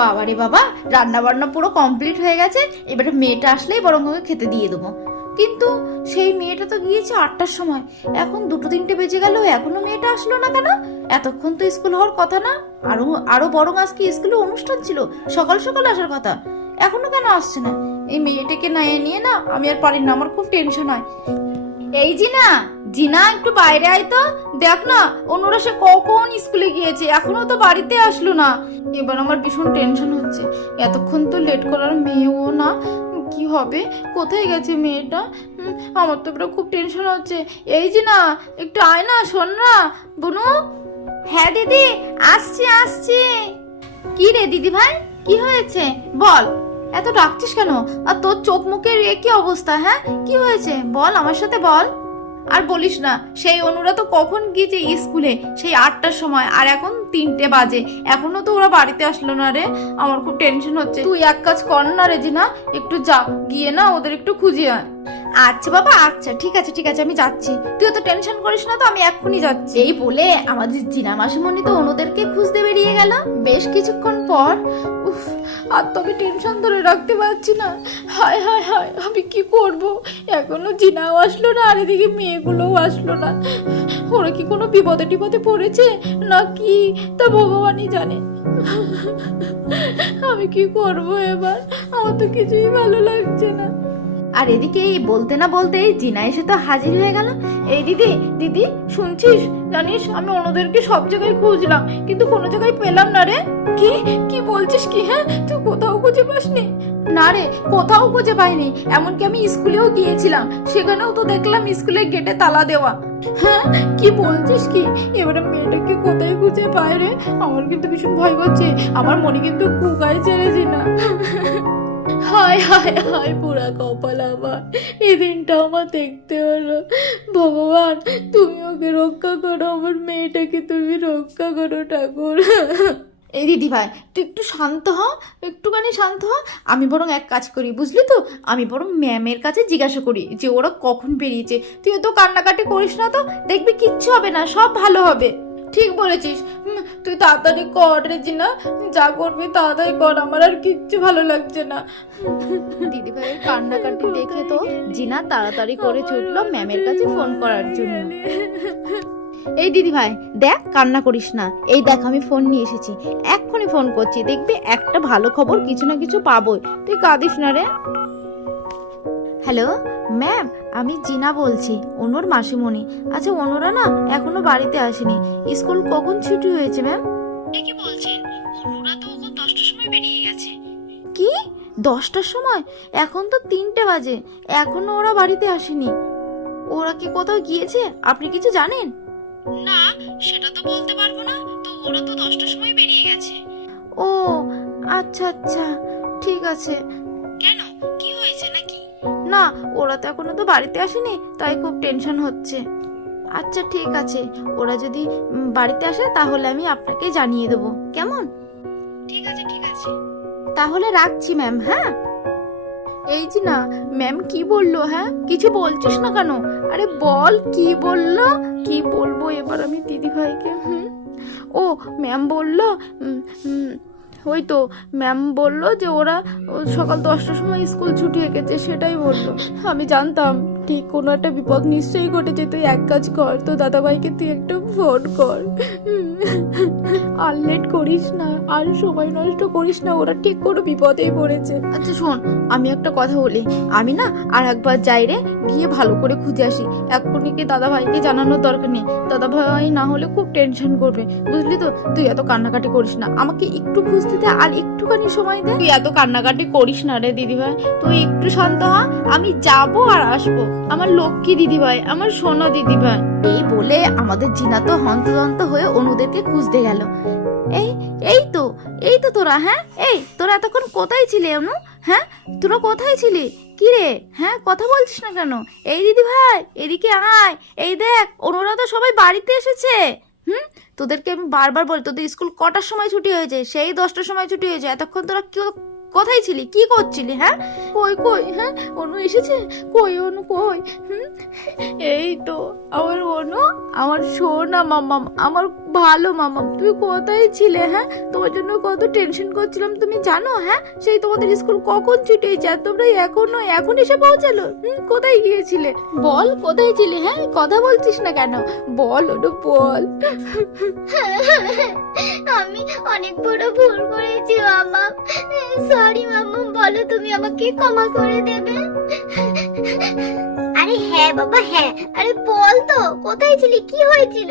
বাবা রে বাবা, রান্না বান্না পুরো কমপ্লিট হয়ে গেছে। এবারে মেয়েটা আসলেই বরং ওকে খেতে দিয়ে দেবো। কিন্তু সেই মেয়েটা তো গিয়েছে 8টার সময়, এখন 2-3টে বেজে গেল, এখনো মেয়েটা আসলো না কেন? এতক্ষণ তো স্কুল হওয়ার কথা না? আরো আরো বরং আজকে স্কুলে অনুষ্ঠান ছিল, সকাল সকাল আসার কথা, এখনো কেন আসছে না? এই মেয়েটাকে নিয়ে না আমি আর পারি না, আমার খুব টেনশন হয়। এই জিনা, জিনা একটু বাইরে আয় তো, দেখ না অন্যরা সে কখন স্কুলে গিয়েছে, এখনো তো বাড়িতে আসলো না। এবার আমার ভীষণ টেনশন হচ্ছে, এতক্ষণ তো লেট করার মেয়েও না, কি হবে, কোথায় গেছে মেয়েটা? আমার তো এবার খুব টেনশন হচ্ছে। এই জিনা একটু আয় না, শোন না বনু। হ্যাঁ দিদি, আসছি আসছি। কি রে দিদি ভাই, কি হয়েছে বল, এত ডাকছিস কেন? আর তোর চোখ মুখের কি অবস্থা? হ্যাঁ কি হয়েছে বল, আমার সাথে বল। আর বলিস না, সেই অনুরা তো কখন গিয়েছে স্কুলে, সেই 8টার সময়, আর এখন 3টে বাজে, এখনো তো ওরা বাড়িতে আসলো না রে। আমার খুব টেনশন হচ্ছে। তুই এক কাজ কর না রে জিনা, একটু যা, গিয়ে না ওদের একটু খুঁজে আয়। আচ্ছা বাবা, আচ্ছা ঠিক আছে ঠিক আছে, আমি যাচ্ছি, তুই তো টেনশন করিস না, তো আমি এক্ষুনি যাচ্ছি। এই বলে আমাদের জিনা মাসিমণি তো ওদেরকে খুঁজতে বেরিয়ে গেল। বেশ কিছুক্ষণ পর, উফ, আর তো আমি টেনশন ধরে রাখতে পারছি না। হায় হায় হায়, আমি কি করব? এখনো জিনাও আসলো না, আর এদিকে মেয়েগুলোও আসলো না। ওরা কি কোনো বিপদে টিপদে পড়েছে না কি, তা ভগবানই জানে। আমি কি করব এবার? আমার তো কিছুই ভালো লাগছে না। আর এদিকে এই বলতে না বলতেই জিনা এসে তো হাজির হয়ে গেল। এই দিদি, দিদি শুনছিস? জানিস আমি ওদেরকে সব জায়গায় খুঁজলাম, কিন্তু কোনো জায়গায় পেলাম না রে। কি কি বলছিস কি? হ্যাঁ, তুই কোথাও খুঁজে পাসনি? না রে, কোথাও খুঁজে পাইনি, এমনকি আমি স্কুলেও গিয়েছিলাম, সেখানেও তো দেখলাম স্কুলের গেটে তালা দেওয়া। হ্যাঁ, কি বলছিস কি? এবারে মেয়েটাকে কোথায় খুঁজে পায় রে? আমার কিন্তু ভীষণ ভয় করছে, আমার মনে কিন্তু কুকায় ছেড়েছি না। হায় হায় হায়, পুরা কপাল আমার, এই দিনটা আমার দেখতে হলো। ভগবান তুমি ওকে রক্ষা করো, আমার মেয়েটাকে তুমি রক্ষা করো ঠাকুর। এই দিদি ভাই তুই একটু শান্ত হ, একটুখানি শান্ত হ। আমি বরং এক কাজ করি, বুঝলি তো, আমি বরং ম্যামের কাছে জিজ্ঞাসা করি যে ওরা কখন বেরিয়েছে। তুই তো কান্নাকাটি করিস না তো, দেখবি কিচ্ছু হবে না, সব ভালো হবে। ঠিক বলেছিস, তুই তাড়াতাড়ি কর রে জিনা, যা করবি তাড়াতাড়ি কর, আমার আর কিচ্ছু ভালো লাগছে না। দিদি ভাইয়ের কান্নাকাটি দেখে তো জিনা তাড়াতাড়ি করে ছুটলো ম্যামের কাছে ফোন করার জন্য। এই দিদি ভাই দেখ, কান্না করিস না, এই দেখ আমি ফোন নিয়ে এসেছি, এক্ষুনি ফোন করছি, দেখবি একটা ভালো খবর কিছু না কিছু পাবোই, তুই কাঁদিস না রে। হ্যালো ম্যাম, আমি জিনা বলছি, অনুর মাসিমণি। আচ্ছা অনুরা না এখনো বাড়িতে আসেনি, স্কুল কখন ছুটি হয়েছে ম্যাম? কি বলছেন? অনুরা তো 10টার সময় বেরিয়ে গেছে। কি 10টার সময়? এখন তো 3টে বাজে, এখনো ওরা বাড়িতে আসেনি। ওরা কি কোথাও গিয়েছে, আপনি কিছু জানেন? না সেটা তো বলতে পারবো না, তো ওরা তো 10টার সময় বেরিয়ে গেছে। ও আচ্ছা আচ্ছা, ঠিক আছে। কেন, কি হয়েছে নাকি? না, ওরা তো এখনো তো বাড়িতে আসেনি, তাই খুব টেনশন হচ্ছে। আচ্ছা ঠিক আছে, ওরা যদি বাড়িতে আসে তাহলে আমি আপনাকে জানিয়ে দেবো, কেমন? ঠিক আছে ঠিক আছে, তাহলে রাখছি ম্যাম। হ্যাঁ, এই যে না, ম্যাম কি বললো? হ্যাঁ, কিছু বলছিস না কেন? আরে বল কি বললো। কি বলবো এবার আমি দিদি ভাইকে? ও ম্যাম বললো, ওই তো ম্যাম বললো যে ওরা সকাল 10টার সময় স্কুল ছুটি হয়ে গেছে, সেটাই বললো। আমি জানতাম ঠিক কোনো একটা বিপদ নিশ্চয়ই ঘটেছে। তুই এক কাজ কর, তো দাদাভাইকে তুই একটা ফোন কর, আর লেট করিস না, আর সময় নষ্ট করিস না, ওরা ঠিক কোনো বিপদেই পড়েছে। আচ্ছা শোন, আমি একটা কথা বলি, আমি না আর একবার যাই রে, গিয়ে ভালো করে খুঁজে আসি। এক্ষুনি কি দাদাভাইকে জানানোর দরকার নেই, দাদাভাই না হলে খুব টেনশন করবে, বুঝলি তো। তুই এত কান্নাকাটি করিস না, আমাকে একটু খুঁজতে দে, আর একটুখানি সময় দে। তুই এত কান্নাকাটি করিস না রে দিদিভাই, তুই একটু শান্ত হ, আমি যাবো আর আসবো, আমার লক্ষ্মী দিদিভাই, আমার সোনা দিদিভাই। এই বলে আমাদের জিনা তো হন্তদন্ত হয়ে অনুদেরকে খুঁজতে গেল। এই এই তো তোরা, হ্যাঁ এই তোরা এতক্ষণ কোথায় ছিলি অনু? হ্যাঁ তোরা কোথায় ছিলি? কি রে, হ্যাঁ কথা বলছিস না কেন? এই দিদি ভাই এদিকে আয়, এই দেখ অনুরা তো সবাই বাড়িতে এসেছে। তোদেরকে আমি বারবার বলি, তোদের স্কুল কটার সময় ছুটি হয়েছে? সেই 10টার সময় ছুটি হয়েছে, এতক্ষণ তোরা কোথায় ছিলি, কি করছিলি? হ্যাঁ কই কই, হ্যাঁ অনু এসেছে? কই অনু কই? এই তো আমার অনু, আমার সোনা মামাম, আমার ভালো মামাম, তুমি কোথায় ছিলে? হ্যাঁ তোমার জন্য কত টেনশন করছিলাম তুমি জানো? হ্যাঁ সেই তোমাদের স্কুল কখন ছুটি হয়েছে আর তোমরা এখন এসে পৌঁছালো? কোথায় গিয়েছিলে বল, কোথায় ছিলে? হ্যাঁ কথা বলছিস না কেন? বল অনু বল। আমি অনেক বড় ভুল করেছি মামা, সরি মামা, বলো তুমি আমাকে ক্ষমা করে দেবে? আরে হ্যাঁ বাবা হ্যাঁ, আরে বল তো কোথায় ছিলি, কি হয়েছিল?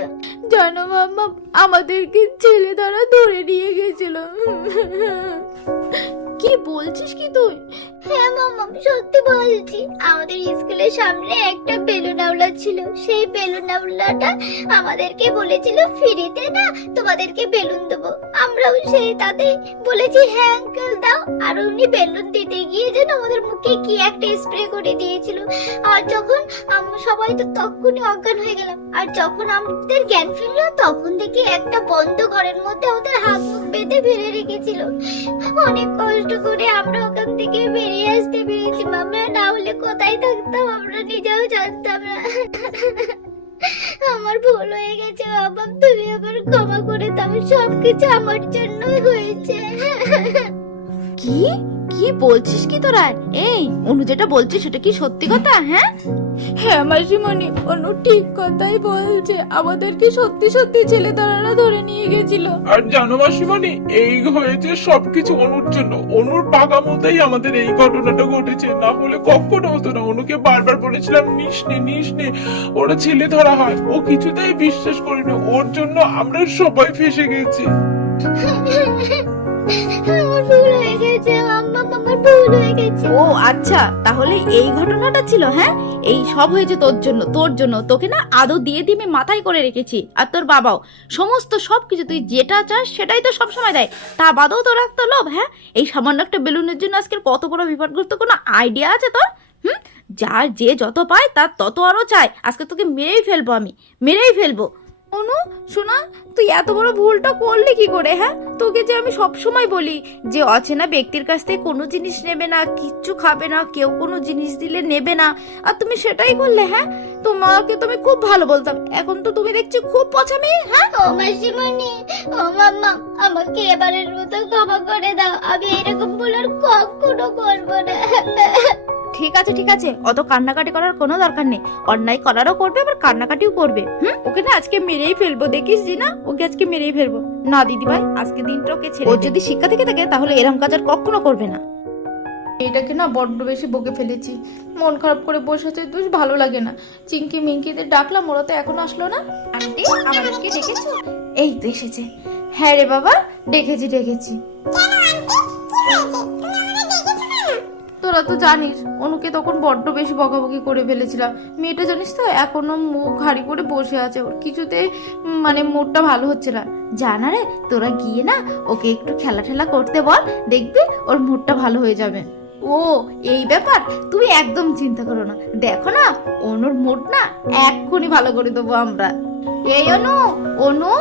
জানো মামা, আমাদেরকে ছেলে দ্বারা ধরে নিয়ে গেছিল। কি বলছিস কি তুই? হ্যাঁ মামা সত্যি বলছি, আমাদের স্কুলের সামনে একটা বেলুন আউলা ছিল, সেই বেলুন আউলাটা আমাদেরকে বলেছিল ফ্রিতে না তোমাদেরকে বেলুন দেবো। আমরাও সেই তাতে বলেছি হ্যাঁ আঙ্কেল দাও, আর উনি বেলুন দিতে গিয়ে যেন আমাদের মুখে কি একটা স্প্রে করে দিয়েছিল। আর যখন আমরা সবাই তো তখনই অজ্ঞান হয়ে গেলাম, আর যখন আমাদের জ্ঞান ফিরলো তখন দেখি একটা বন্ধ ঘরের মধ্যে ওদের হাত মুখ বেঁধে ফেলে রেখেছিল। অনেক কষ্ট করে আমরা ওখান থেকে বেরিয়ে আসতে পেরেছি মামা, না হলে কোথায় থাকতাম আমরা নিজেও জানতাম না। আমার ভুল হয়ে গেছে বাবা, তুমি আবার ক্ষমা করে দাও, সবকিছু আমার জন্যই হয়েছে। কি কি বলছিস কি তোরা? এই অনু যেটা বলছিস সেটা কি সত্যি কথা? হ্যাঁ হ্যাঁ মাসিমণি, অনু ঠিক কথাই বলছে, আমাদেরকে সত্যি সত্যি ছেলে তারা ধরে নিয়ে গেছিল। আর জানো মাসিমণি, এই হয়েছে সবকিছু অনুর জন্য। অনুর পাকামোতেই আমাদের এই ঘটনাটা ঘটেছে, না হলে কখনো হতো না। অনুকে বারবার বলেছিলাম নিস নে, ওরা ছেলে ধরা হয়, ও কিছুতেই বিশ্বাস করিনি। ওর জন্য আমরা সবাই ফেসে গেছি। আমার ভুল হয়ে গেছে মাম্মা, আমার ভুল হয়ে গেছে। ও আচ্ছা, তাহলে এই ঘটনাটা ছিল? হ্যাঁ এই সব হয়েছে তোর জন্য তোকে না আদৌ দিয়ে দিয়ে আমি মাথায় করে রেখেছি, আর তোর বাবাও সমস্ত সবকিছু তুই যেটা চাস সেটাই তো সবসময় দেয়, তা বাদেও তো রাখতো লোভ। হ্যাঁ এই সামান্য একটা বেলুনের জন্য আজকে কত বড় বিপদগ্রস্ত, কোনো আইডিয়া আছে তোর? যার যে যত পায় তার তত আরো চায়। আজকে তোকে মেরেই ফেলবো, আমি মেরেই ফেলবো। অনু শোনা, তুই এত বড় ভুলটা করলি কি করে? হ্যাঁ তোকে যে আমি সব সময় বলি যে অচেনা ব্যক্তির কাছ থেকে কোনো জিনিস নেবে না, কিচ্ছু খাবে না, কেউ কোনো জিনিস দিলে নেবে না, আর তুমি সেটাই করলে। হ্যাঁ তোমাকে তুমি খুব ভালো বলতাম, এখন তো তুমি দেখছি খুব পছামি। হ্যাঁ ও মাসিমণি, ও মাম্মা, আমাকে এবারের মতো ক্ষমা করে দাও, আমি এরকম ভুল আর কখনো করবো না। ঠিক আছে, অত কান্নাকাটি করার কোনো দরকার নেই। অন্যায় করারও করবে, আবার কান্নাকাটিও করবে। ওকে না আজকে মেরেই ফেলবো, দেখিস জি না, ওকে আজকে মেরেই ফেলবো। না দিদি ভাই, আজকে দিনটা ওকে ছেড়ে, ওর যদি শিক্ষা থেকে থাকে তাহলে এরকম কাজ আর কখনো করবে না। এটাকে না বড্ড বেশি বকে ফেলেছি, মন খারাপ করে বসে আছে, বেশ ভালো লাগে না। চিঙ্কি মিঙ্কিদের ডাকলাম, ওরা তো এখন আসলো না। আন্টি আমাদেরকে ডেকেছো? এই তো এসেছে। হ্যাঁ রে বাবা, ডেকেছি। তোরা তো জানিস অনুকে তখন বড্ড বেশি বকাবকি করে ফেলেছিলাম। মেয়েটা জানিস তো এখনো মুখ হাড়ি করে বসে আছে, ওর কিছুতে মানে মুডটা ভালো হচ্ছে না। জানা রে, তোরা গিয়ে না ওকে একটু খেলা ঠেলা করতে বল, দেখবি ওর মুডটা ভালো হয়ে যাবে। ও এই ব্যাপার, তুমি একদম চিন্তা করো না, দেখো না অনুর মুড না এক্ষুনি ভালো করে দেবো আমরা। এই অনু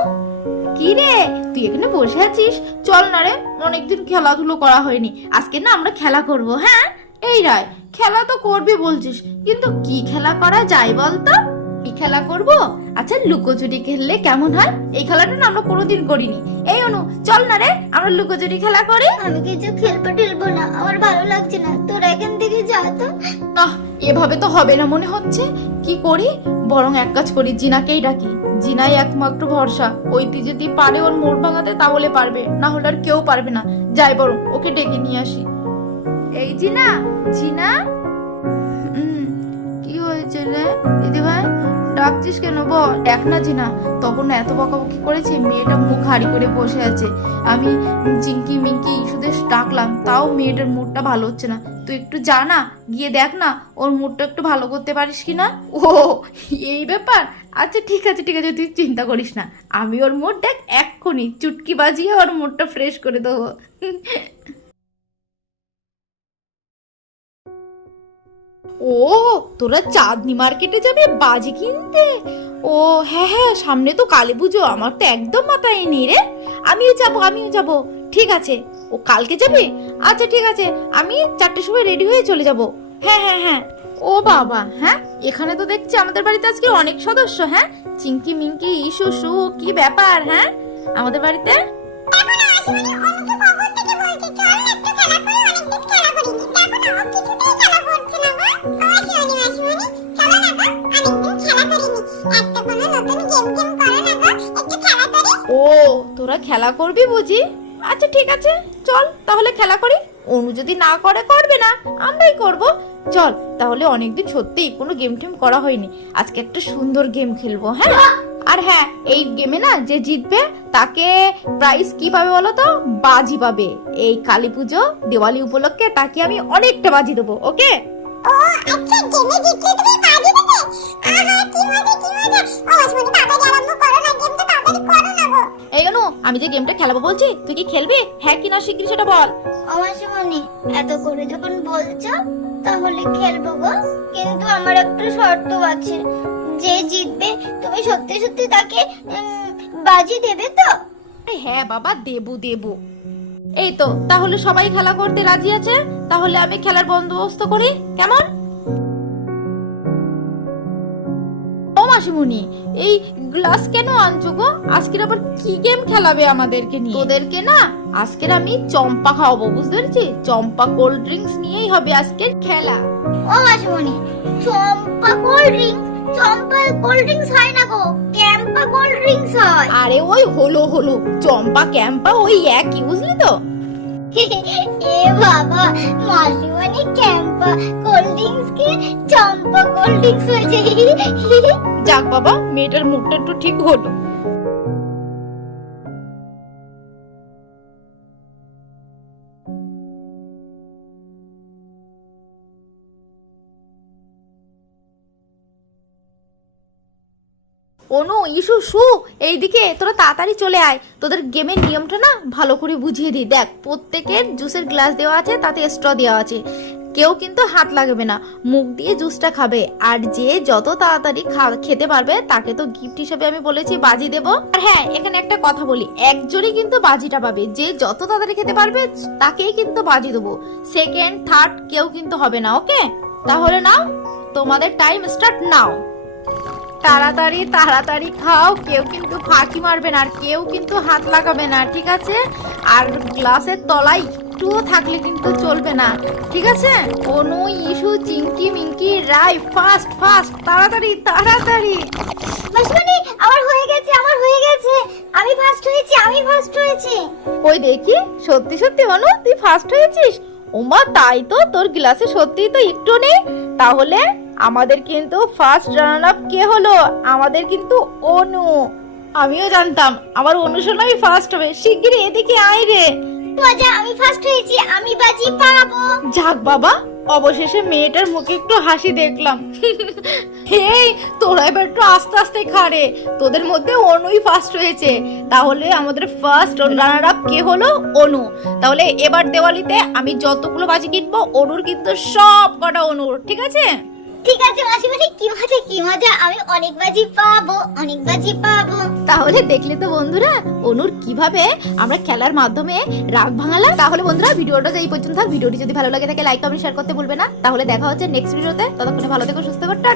কি রে, তুই এখানে বসে আছিস? চল না রে, অনেকদিন খেলাধুলো করা হয়নি, আজকে না আমরা খেলা করব। হ্যাঁ এই রায়, খেলা তো করবি বলছিস, কিন্তু কি খেলা করা যায় বলতো? কি খেলা করব? আচ্ছা লুকোচুরি খেললে কেমন হয়? এই খেলাটা না আমরা কোনোদিন করিনি। এই অনু চল না রে, আমরা লুকোচুরি খেলা করি। আমি কিছু খেলবো না, আমার ভালো লাগছে না, তোরা এখান থেকে যা তো। না এভাবে তো হবে না মনে হচ্ছে, কি করি বরং এক কাজ করি, জিনাকেই ডাকি, জিনাই একমাত্র ভরসা। ওই যদি পারে ওর মোড় ভাঙাতে তাহলে পারবে, না হলে আর কেউ পারবে না। যাই বরং ওকে ডেকে নিয়ে আসি। এই জিনা, কি হয়েছে রে দিদি ভাই, ডাকছিস কেন বল? দেখ না জিনা, তখন এত বকাবকি করেছে, মেয়েটা মুখ হাড়ি করে বসে আছে। আমি চিঙ্কি মিঙ্কি ইস্যুদের ডাকলাম, তাও মেয়েটার মুডটা ভালো হচ্ছে না। তুই একটু যা না, গিয়ে দেখ না ওর মুডটা একটু ভালো করতে পারিস কিনা। ও এই ব্যাপার, আচ্ছা ঠিক আছে তুই চিন্তা করিস না, আমি ওর মুড দেখ এক্ষুনি চুটকি বাজিয়ে ওর মুডটা ফ্রেশ করে দেবো। ও তোরা চাঁদনি মার্কেটে যাবে বাজি কিনতে? ও হ্যাঁ হ্যাঁ, সামনে তো কালী পুজো, আমার তো একদম মাথায় নেই রে। আমিও যাব। ঠিক আছে, ও কালকে যাবে? আচ্ছা ঠিক আছে, আমি 4টের সময় রেডি হয়ে চলে যাব। হ্যাঁ। ও বাবা, হ্যাঁ এখানে তো দেখছি আমাদের বাড়িতে আজকে অনেক সদস্য। হ্যাঁ, চিঙ্কি মিঙ্কি ইসু সু, কি ব্যাপার? হ্যাঁ আমাদের বাড়িতে ও তোরা খেলা করবি বুঝি? আচ্ছা ঠিক আছে, চল তাহলে খেলা করি। অনু যদি না করবে না, আমরাই করব। চল তাহলে, অনেকদিন সত্যি কোনো গেম টেম করা হয়নি, আজকে একটা সুন্দর গেম খেলবো। হ্যাঁ, আর হ্যাঁ এই গেমে না যে জিতবে তাকে প্রাইজ কি পাবে বলো তো? বাজি পাবে। এই কালী পুজো দিওয়ালি উপলক্ষে তাকে আমি অনেকটা বাজি দেবো। ওকে? ও আচ্ছা, গেমে জিতলে তুমি বাজি দেবে? আহা কি মজা কি মজা। ও শুনি তাড়াতাড়ি আরম্ভ করো না, গেমটা তাড়াতাড়ি করো না গো। এই অনু, আমি যে গেমটা খেলাবো বলছি, তুই কি খেলবি? হ্যাঁ কি না শিগগিরই সেটা বল। আমার শুনি এত করে যখন বলছো তাহলে খেলবো গো, কিন্তু আমার একটা শর্ত আছে। যে জিতবে তুমি সত্যি সত্যি তাকে বাজি দেবে তো? হ্যাঁ বাবা, দেবো। এই তো, তাহলে সবাই খেলা করতে রাজি আছে, তাহলে আমি খেলার বন্দোবস্ত করি, কেমন? ও মাসিমণি, এই গ্লাস কেন আনছো গো? আজকের আবার কি গেম খেলাবে আমাদেরকে নিয়ে? তোদেরকে না আজকের আমি চম্পা খাওয়াবো, বুঝতে পেরেছি? চম্পা কোল্ড ড্রিঙ্কস নিয়েই হবে আজকের খেলা। ও মাসিমণি, চম্পা কোল্ড ড্রিঙ্কস? চম্পা কোল্ড ড্রিঙ্কস হয় না গো, ক্যাম্পা কোল্ড ড্রিঙ্কস হয়। আরে ওই হলো চম্পা ক্যাম্পা ওই একই, বুঝলি তো? এ বাবা, মাসিমণি ক্যাম্পা কোল্ড ড্রিঙ্কস কে চম্পা কোল্ড ড্রিঙ্কস হয়েছে। যাক বাবা, মেয়েটার মুখটা একটু ঠিক হলো। অনু ইসু সু, এইদিকে তোরা তাড়াতাড়ি চলে আয়। তোদের গেমের নিয়মটা না ভালো করে বুঝিয়ে দিই। দেখ, প্রত্যেকের জুসের গ্লাস দেওয়া আছে, তাতে স্ট্র দেওয়া আছে। কেউ কিন্তু হাত লাগাবে না, মুখ দিয়ে জুসটা খাবে। আর যে যত তাড়াতাড়ি খেতে পারবে তাকে তো গিফট হিসেবে আমি বলেছি বাজি দেবো। আর হ্যাঁ, এখানে একটা কথা বলি, একজনই কিন্তু বাজিটা পাবে। যে যত তাড়াতাড়ি খেতে পারবে তাকেই কিন্তু বাজি দেবো। সেকেন্ড থার্ড কেউ কিন্তু হবে না। ওকে? তাহলে নাও, তোমাদের টাইম স্টার্ট নাও। তাড়াতাড়ি খাও, কেউ কিন্তু ফাঁকি মারবে না, আর কেউ কিন্তু হাত লাগাবে না, ঠিক আছে? আর গ্লাসের তলায় একটুও থাকলে কিন্তু চলবে না, ঠিক আছে? অনু ইসু চিঙ্কি মিঙ্কি রাই, ফাস্ট তাড়াতাড়ি। মাসিমণি আমার হয়ে গেছে, আমি ফার্স্ট হয়েছি। ওই দেখি, সত্যি অনু তুই ফার্স্ট হয়েছিস? ওমা, তাই তো, তোর গ্লাসে সত্যিই তো একটু নেই। তাহলে আমাদের কিন্তু ফার্স্ট রানার আপ কে হলো? আমাদের কিন্তু অনু। আমিও জানতাম আমার অনুশোনাই ফার্স্ট হবে। শিগগিরই এদিকে আয় রে। মজা, আমি ফার্স্ট হয়েছি, আমি বাজি পাবো। যাক বাবা, অবশেষে মেয়েটার মুখে একটু হাসি দেখলাম। হেই, তোরা এবার একটু আস্তে খা রে। তোদের মধ্যে অনুই ফার্স্ট হয়েছে, তাহলে আমাদের ফার্স্ট রানার আপ কে হলো? অনু। তাহলে এবার দেওয়ালিতে আমি যতগুলো বাজি কিনবো, অনুর কিন্তু সব কটা অনুর, ঠিক আছে? ঠিক আছে মাসিমণি, কি মজা, আমি অনেক বাজি পাবো। তাহলে দেখলে তো বন্ধুরা, অনুর কিভাবে আমরা খেলার মাধ্যমে রাগ ভাঙালাম। তাহলে বন্ধুরা, ভিডিওটা এই পর্যন্ত থাক। ভিডিওটি যদি ভালো লাগে থাকে লাইক কমেন্ট শেয়ার করতে ভুলবে না। তাহলে দেখা হচ্ছে নেক্সট ভিডিওতে। ততক্ষণে ভালো থেকো, সুস্থ থেকো, টাটা।